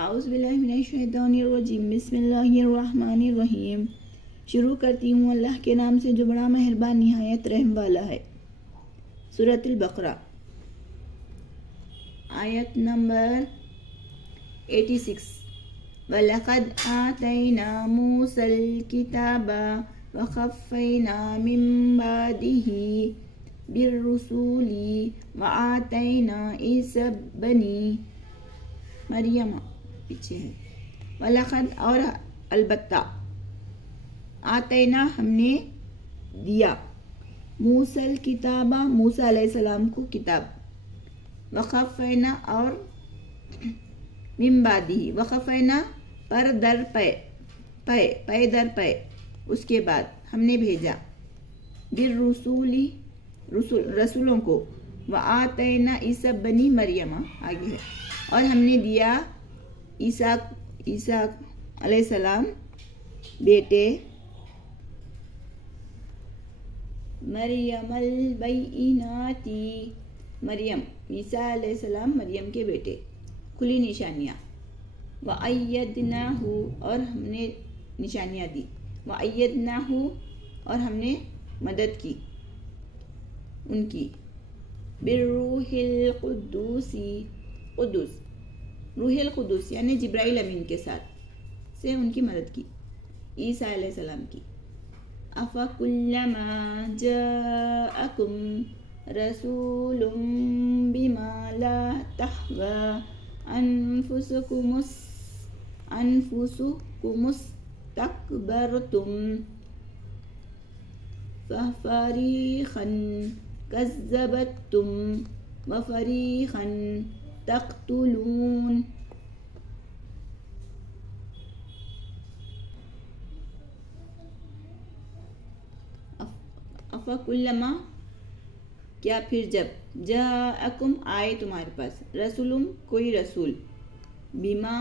اعوذ باللہ من الشیطان الرجیم بسم اللہ الرحمن الرحیم. شروع کرتی ہوں اللہ کے نام سے جو بڑا مہربان نہایت رحم والا ہے. سورۃ البقرہ آیت نمبر 86. وَلَقَدْ آتَيْنَا مُوسَى الْكِتَابَ وَقَفَّيْنَا مِن بَعْدِهِ بِالرُّسُلِ وَآتَيْنَا عِیسَى ابْنَ مریم پیچھے ہے. وَلَقَدْ اور البتہ آتینا ہم نے دیا موسیٰ الکتاب موسیٰ علیہ السلام کو کتاب. وقفینا اور من بعدہ وقفینا پر در پے در پے اس کے بعد ہم نے بھیجا بالرسول رسولوں کو. وآتینا عیسیٰ ابن مریم آگے ہے اور ہم نے دیا عیسیٰ علیہ السلام بیٹے مریم البینات مریم عیسیٰ علیہ السلام مریم کے بیٹے کھلی نشانیاں. وَأَيَّدْنَاهُ اور ہم نے نشانیاں دی. وَأَيَّدْنَاهُ اور ہم نے مدد کی ان کی. بِالرُّوحِ الْقُدُّوسِ قدس روح القدس یعنی جبرائیل امین کے ساتھ سے ان کی مدد کی عیسیٰ علیہ السلام کی. أَفَكُلَّمَا جَاءَكُمْ رَسُولٌ بِمَا لَا تَهْوَى أَنفُسُكُمُ اسْتَكْبَرْتُمْ فَفَرِيقًا كَذَّبْتُمْ وَفَرِيقًا تَقْتُلُونَ. افکلما کیا پھر جب جاءکم آئے تمہارے پاس رسول کوئی رسول بما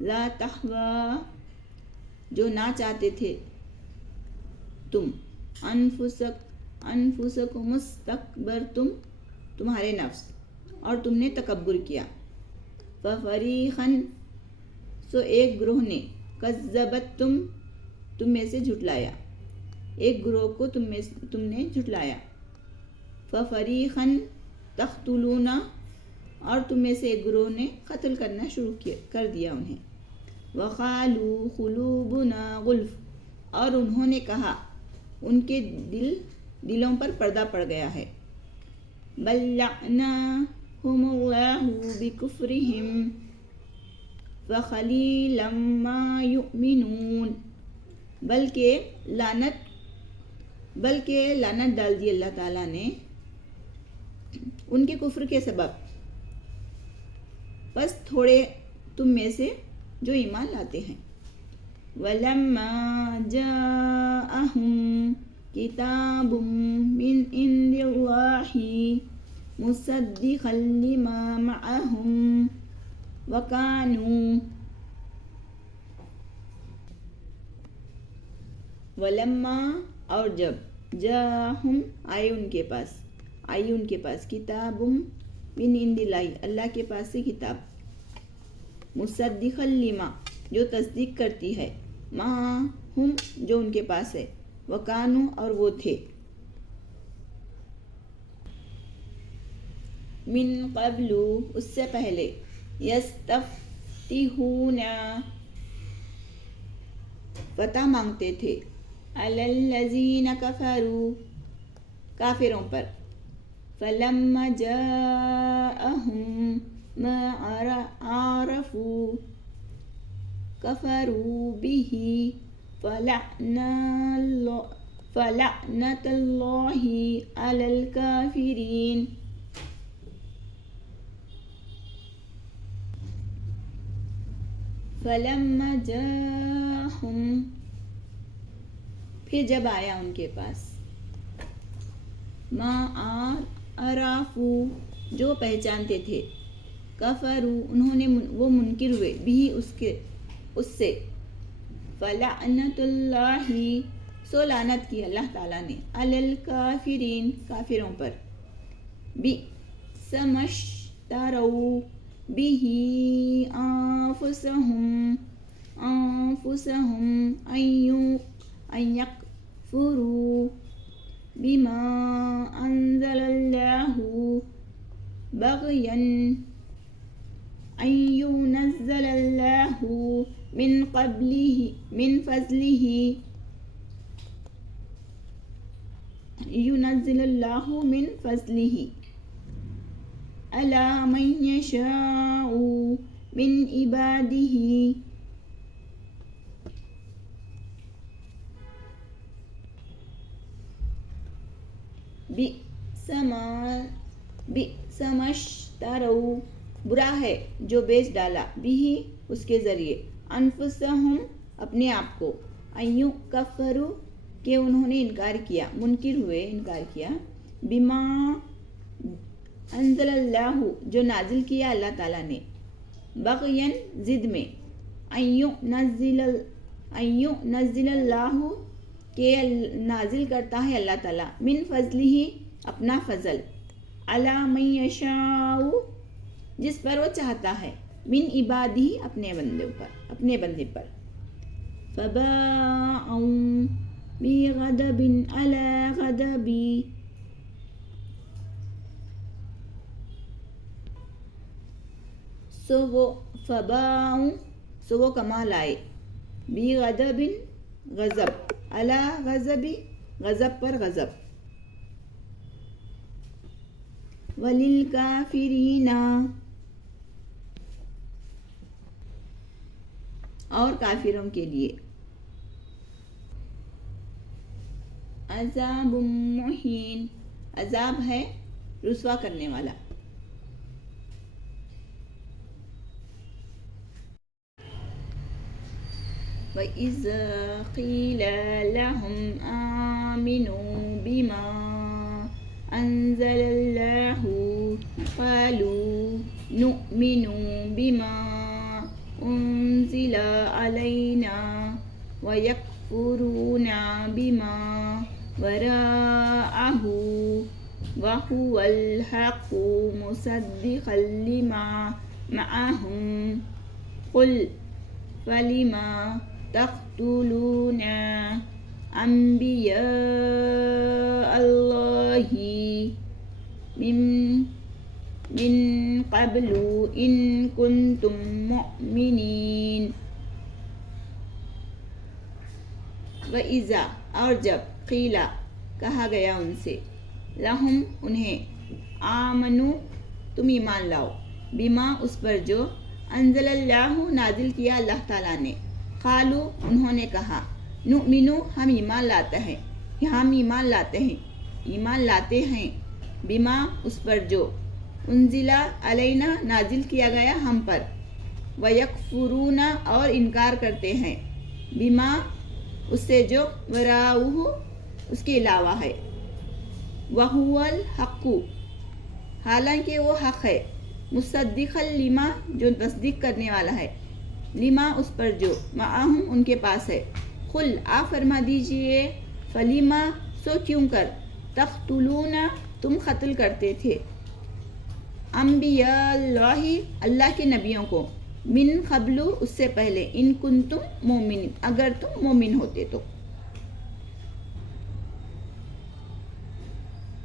لا تہوا جو نہ چاہتے تھے تم انفسکم استکبرتم تمہارے نفس اور تم نے تکبر کیا. ففریقاً سو ایک گروہ نے کذبتم تم میں سے جھٹلایا ایک گروہ کو تم نے جھٹلایا. ففریقاً تقتلون اور تم میں سے ایک گروہ نے قتل کرنا شروع کر دیا انہیں. وقالوا قلوبنا غلف اور انہوں نے کہا ان کے دلوں پر پردہ پڑ گیا ہے. بل لعناهم اللہ بکفرہم فقلیلا ما یؤمنون بلکہ لعنت ڈال دی اللہ تعالیٰ نے ان کے کفر کے سبب بس تھوڑے تم میں سے جو ایمان لاتے ہیں. وَلَمَّا جَاءَهُمْ كِتَابٌ مِّنْ عِندِ اللَّهِ مُصَدِّقًا لِمَا مَعَهُمْ وَكَانُوا وَلَمَّا اور جب جاءہم آئی ان کے پاس کتاب من عند اللہ اللہ کے پاس سے کتاب مصدقا لما جو تصدیق کرتی ہے ما ہم جو ان کے پاس ہے وکانو اور وہ تھے من قبل اس سے پہلے یستفتحون فتح مانگتے تھے علی الذین کفروا کافروں پر. فلما جاءہم ما عرفوا کفروا بہ فلعنت اللہ علی الکافرین. فلما جاءہم پھر جب آیا ان کے پاس ما عرفوا جو پہچانتے تھے کفروا انہوں نے وہ منکر ہوئے بھی اس سے. فلعنت اللہ سو لعنت کی اللہ تعالیٰ نے علی الکافرین کافروں پر. بئس ما اشتروا به أنفسهم أن يكفروا بما أنزل الله بغيا أن ينزل الله من فضله على من يشاء من عباده بئس ما اشتروا برا ہے جو بیچ ڈالا بھی اس کے ذریعے انفسہم اپنے آپ کو ایو کفروا کہ انہوں نے انکار کیا منکر ہوئے انکار کیا بما انزل اللہ جو نازل کیا اللہ تعالیٰ نے بغین ضد میں ایو نزل اللہ کہ نازل کرتا ہے اللہ تعالیٰ من فضلہ اپنا فضل علی من یشاء جس پر وہ چاہتا ہے من عبادہ اپنے بندے پر فباءوا بغضب علی غضب سو وہ کمال آئے بغضب غضب علی غضب غضب پر غضب وللکافرین اور کافروں کے لیے عذاب مہین عذاب ہے رسوا کرنے والا وَإِذَا قِيلَ لَهُمْ آمِنُوا بِمَا أَنزَلَ اللَّهُ قَالُوا نُؤْمِنُ بِمَا أُنزِلَ عَلَيْنَا وَيَكْفُرُونَ بِمَا وَرَاءَهُ وَهُوَ الْحَقُّ مُصَدِّقًا لِمَا مَعَهُمْ قُلْ فَلِمَ تقتلون أنبياء الله من قبل إن كنتم مؤمنين وَإِذَا اور جب قیلا کہا گیا ان سے لہم انہیں آمنو تم ایمان لاؤ بما اس پر جو انزل اللہ نازل کیا اللہ تعالیٰ نے قالو انہوں نے کہا نؤمنو ہم ایمان لاتے ہیں بما اس پر جو انزلا علینا نازل کیا گیا ہم پر ویکفرون اور انکار کرتے ہیں بما اس سے جو وراؤہ اس کے علاوہ ہے وہو الحق حالانکہ وہ حق ہے مصدقا لما جو تصدیق کرنے والا ہے لما اس پر جو معاہم ان کے پاس ہے قل آپ فرما دیجئے فلیما سو کیوں کر تقتلون تم قتل کرتے تھے انبیاء اللہ اللہ کے نبیوں کو من قبل اس سے پہلے ان کنتم مومن اگر تم مومن ہوتے تو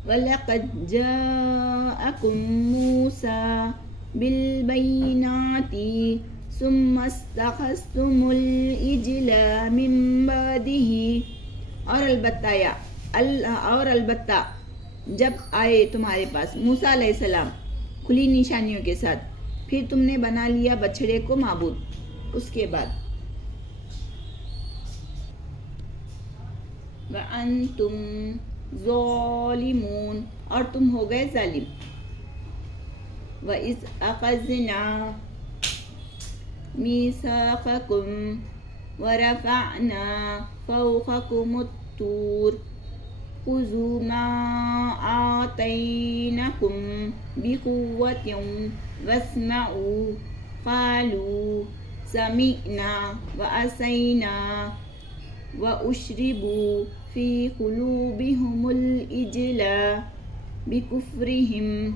وَلَقَدْ جَاءَكُم مُوسَى بِالْبَيِّنَاتِ ثُمَّ اسْتَخَذْتُمُ الْعِجْلَ مِن بَعْدِهِ اور البتہ جب آئے تمہارے پاس موسیٰ علیہ السلام کھلی نشانیوں کے ساتھ پھر تم نے بنا لیا بچڑے کو معبود اس کے بعد وَأَنْتُمْ ظالمون اور تم ہو گئے ظالم وَإِذْ أَخَذْنَا مِيثَاقَكُمْ وَرَفَعْنَا فَوْقَكُمُ الطُّورَ خُذُوا مَا آتَيْنَاكُمْ بِقُوَّةٍ وَاسْمَعُوا قَالُوا سَمِعْنَا وَعَصَيْنَا وَأُشْرِبُوا فِي قُلُوبِهِمُ الْعِجْلَ بِكُفْرِهِمْ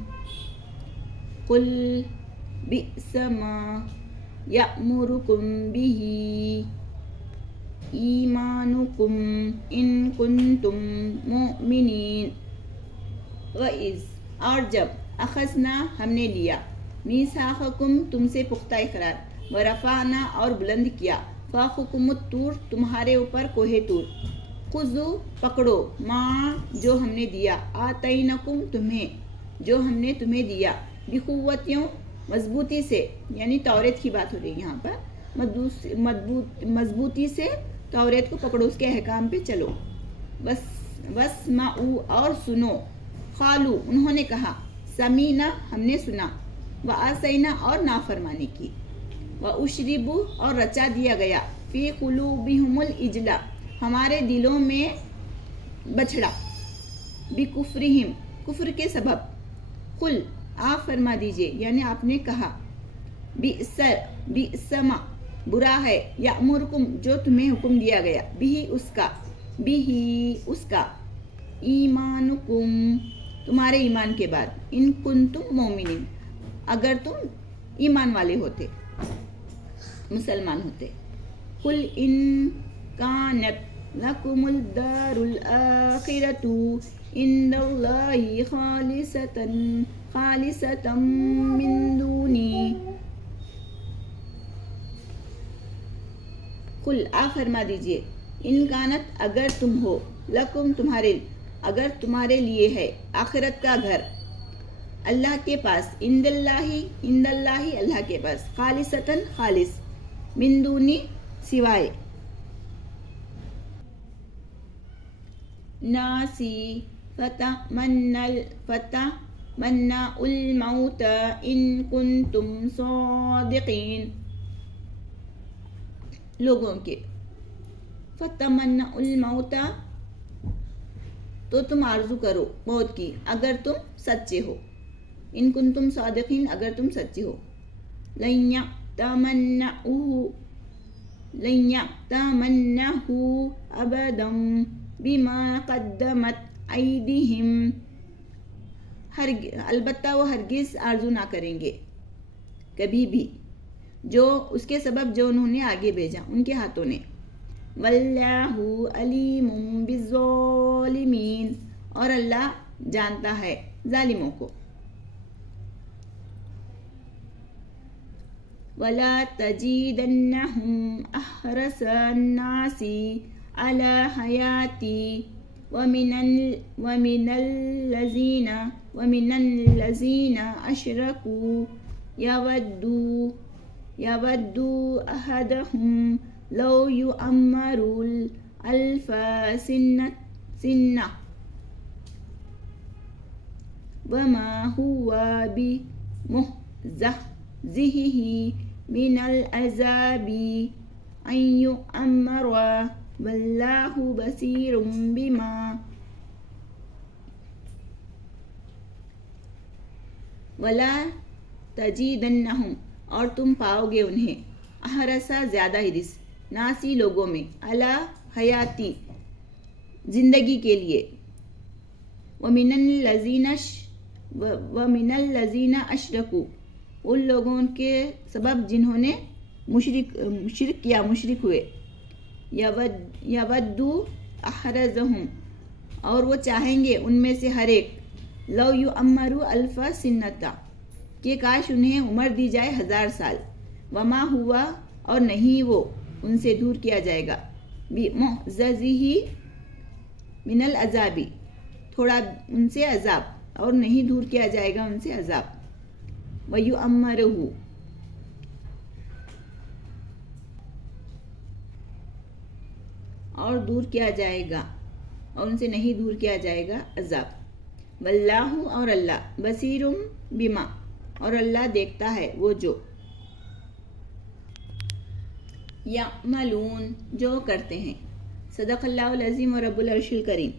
قُلْ بئس ما یأمرکم بہ ایمانکم ان کنتم مؤمنین وَإِذْ اور جب اخذنا ہم نے لیا میثاقکم تم سے پختہ اقرار ورفعنا اور بلند کیا فوقکم الطور تمہارے اوپر کوہ طور خذوا پکڑو ما جو ہم نے دیا آتینکم تمہیں جو ہم نے تمہیں دیا بقوتیوں مضبوطی سے، یعنی توریت کی بات ہو رہی ہے یہاں پر، مضبوطی سے توریت کو پکڑو، اس کے احکام پہ چلو. واسمعوا اور سنو، قالوا انہوں نے کہا، سمینا ہم نے سنا، وعصینا اور نافرمانی کی، واشربوا اور رچا دیا گیا، فی قلوبہم العجل ہمارے دلوں میں بچھڑا، بکفرہم کفر کے سبب. قل آپ فرما دیجئے، یعنی آپ نے کہا، بئس ما برا ہے، یأمرکم جو تمہیں حکم دیا گیا، بھی اس کا ایمانکم تمہارے ایمان کے بعد، ان کنتم مومنین اگر تم ایمان والے ہوتے، مسلمان ہوتے. قل ان کانت لکم الدار الآخرۃ عند اللہ خالصۃ من دونی. قل آپ فرما دیجئے، ان کانت اگر تم ہو، لکم اگر تمہارے لیے ہے، آخرت کا گھر اللہ کے پاس، عند اللہ اللہ کے پاس، خالصتاً خالص، من دونی سوائے، ناسی فتمنوا الموت ان کنتم صادقین، لوگوں کے فتمنوا الموت تو تم آرزو کرو موت کی اگر تم سچے ہو، ان کنتم صادقین اگر تم سچے ہو. لن یأتمنہ ابدا بما قدمت ایدیہم، البتہ وہ ہرگز آرزو نہ کریں گے کبھی بھی جو اس کے سبب جو انہوں نے آگے بھیجا ان کے ہاتھوں نے. واللہ علیم بالظالمین اور اللہ جانتا ہے ظالموں کو. ولا تجیدنہم احرص الناس علی حیات ومن الذین اشرکوا یودوا احدہم لو یعمر الف سنہ وما هو بمزحزحہ من العذاب ان یعمر واللہ بصیر بما. ولا تجیدنہم اور تم پاؤ گے انہیں، احرصا زیادہ حرص، ناسی لوگوں میں، علی حیاتی زندگی کے لیے، ومن الذین اشرکوا ان لوگوں کے سبب جنہوں نے مشرک ہوئے، یودو احرزہم اور وہ چاہیں گے ان میں سے ہر ایک، لو یعمروا الف سنۃ کہ کاش انہیں عمر دی جائے 1000 سال، وما ہوا اور نہیں وہ ان سے دور کیا جائے گا، بمعززہ من العذاب تھوڑا ان سے عذاب، اور نہیں دور کیا جائے گا ان سے عذاب. ویعمرہ اور دور کیا جائے گا، اور ان سے نہیں دور کیا جائے گا عذاب. واللہ اور اللہ، بصیر بما اور اللہ دیکھتا ہے وہ جو، یعملون جو کرتے ہیں. صدق اللہ العظیم و رب العرش الکریم.